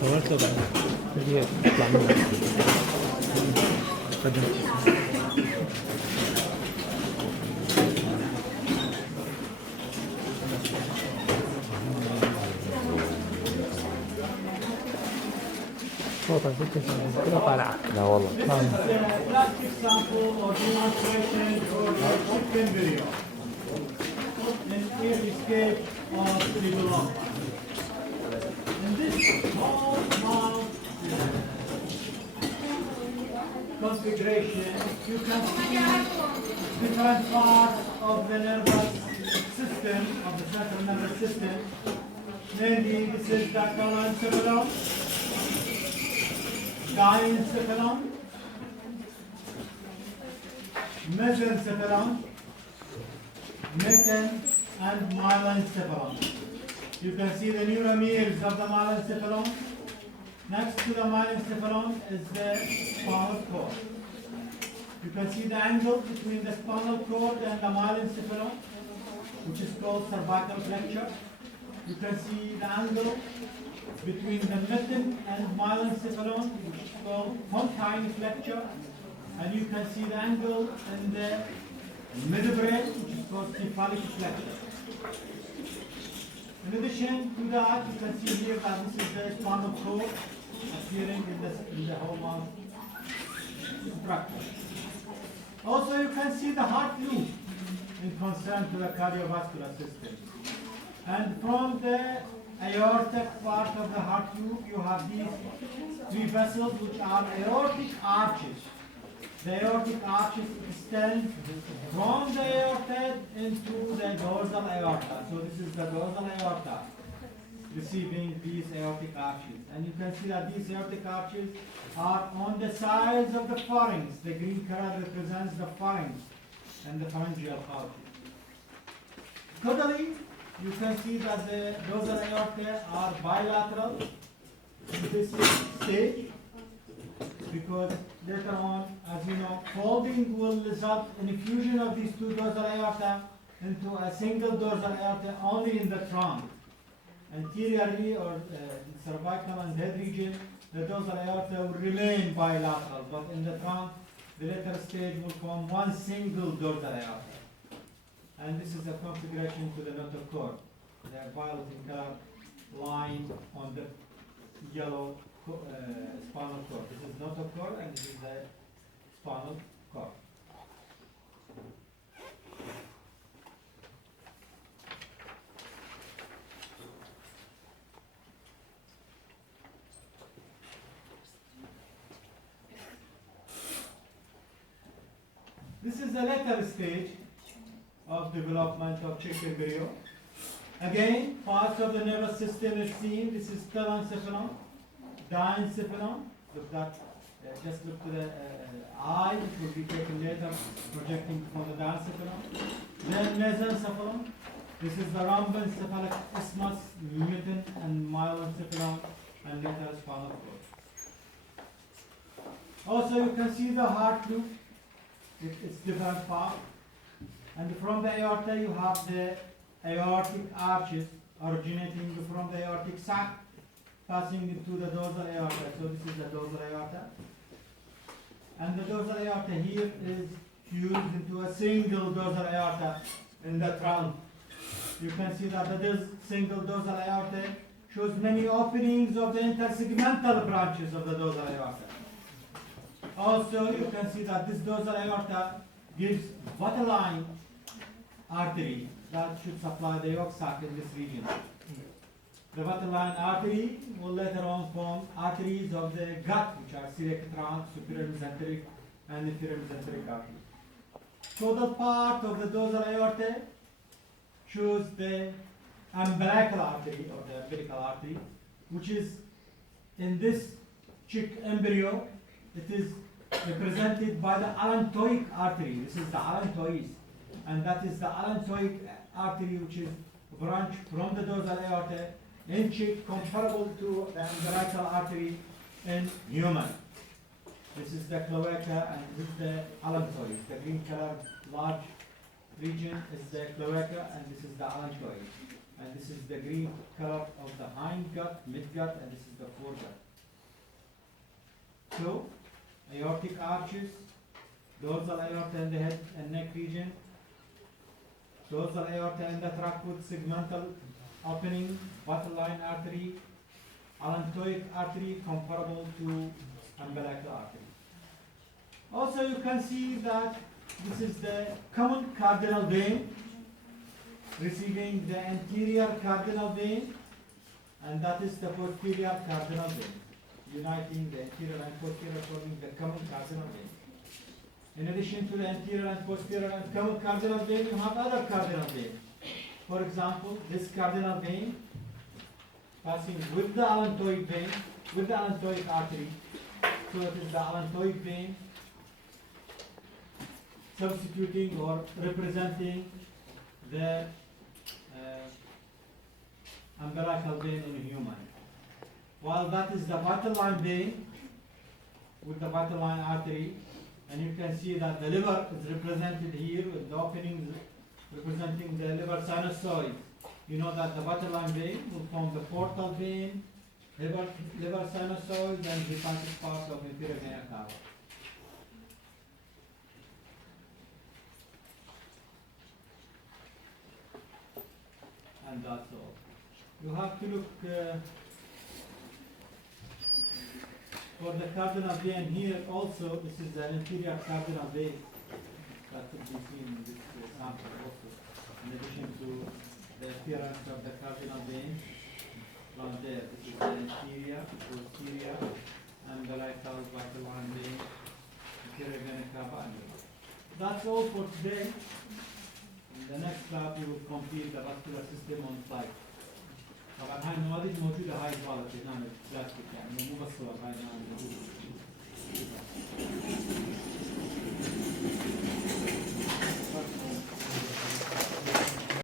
صورت بقى هي تطلع منها قدم صوت فكرة كده طالعة لا والله Plastic sample or demonstration or chicken video. In air escape of the block. In this small mount configuration, you can see different parts of the nervous system, of the central nervous system. Mainly, this is the colloencephalon, diencephalon, mesencephalon, meten, and myelencephalon. You can see the neuromeres of the myelencephalon. Next to the myelencephalon is the spinal cord. You can see the angle between the spinal cord and the myelencephalon, which is called cervical flexure. You can see the angle between the mitten and myelencephalon, which is called pontine flexure. And you can see the angle in the midbrain, which is called cephalic flexure. In addition to that, you can see here that this is the spinal cord appearing in the whole mouth structure. Also, you can see the heart loop in concern to the cardiovascular system. And from the aortic part of the heart loop, you have these three vessels which are aortic arches. The aortic arches extend from the aorta into the dorsal aorta. So this is the dorsal aorta receiving these aortic arches. And you can see that these aortic arches are on the sides of the pharynx. The green color represents the pharynx and the pharyngeal pouches. Caudally, you can see that the dorsal aorta are bilateral in this stage, because later on, as you know, folding will result in a fusion of these two dorsal aorta into a single dorsal aorta only in the trunk. Anteriorly, or cervical and head region, the dorsal aorta will remain bilateral, but in the trunk, the later stage will form one single dorsal aorta. And this is a configuration to the notochord, the violet in color line on the yellow spinal cord. This is notochord and this is the spinal cord. This is the later stage of development of chick embryo. Again, parts of the nervous system is seen. This is telencephalon, diencephalon. Look that, just look to the eye, which will be taken later, projecting from the diencephalon. Then mesencephalon. This is the rhombencephalic isthmus, mitten, and myelencephalon, and later spinal cord. Also, you can see the heart loop. It's different part. And from the aorta, you have the aortic arches originating from the aortic sac, passing into the dorsal aorta. So this is the dorsal aorta. And the dorsal aorta here is fused into a single dorsal aorta in the trunk. You can see that this single dorsal aorta shows many openings of the intersegmental branches of the dorsal aorta. Also, you can see that this dorsal aorta gives vitelline artery that should supply the yolk sac in this region. The vitelline artery will later on form arteries of the gut, which are celiac trunk, superior mesenteric, and inferior mesenteric artery. Total part of the dorsal aorta shows the umbilical artery, or the umbilical artery, which is in this chick embryo. It is represented by the allantoic artery. This is the allantois, and that is the allantoic artery, which is branch from the dorsal aorta in chick, comparable to the umbilical artery in human. This is the cloaca, and this is the allantois. The green color large region is the cloaca, and this is the allantois. and this is the green color of the hindgut, midgut, and this is the foregut. So, aortic arches, dorsal aorta in the head and neck region, dorsal aorta in the trachea, segmental opening, bottom line artery, allantoic artery comparable to umbilical artery. Also, you can see that this is the common cardinal vein receiving the anterior cardinal vein, and that is the posterior cardinal vein, uniting the anterior and posterior, forming the common cardinal vein. In addition to the anterior and posterior and common cardinal vein, you have other cardinal veins. For example, this cardinal vein passing with the allantoic vein, with the allantoic artery. So it is the allantoic vein substituting or representing the umbilical vein in a human. While that is the vital line vein with the vital line artery, and you can see that the liver is represented here with the openings representing the liver sinusoid. You know that the vital line vein will form the portal vein, liver sinusoid, and hepatic part of inferior vena cava. And that's all. You have to look for the cardinal vein here also. This is the inferior cardinal vein that could be seen in this sample also. In addition to the appearance of the cardinal vein right there. This is the inferior, posterior, umbilical, vital line vein, inferior vena cava, and liver. That's all for today. In the next class we will complete the vascular system on site. طبعا هاي النماذج موجودة هاي الكواليتي هنا بلاستيك يعني مو بس صور هاي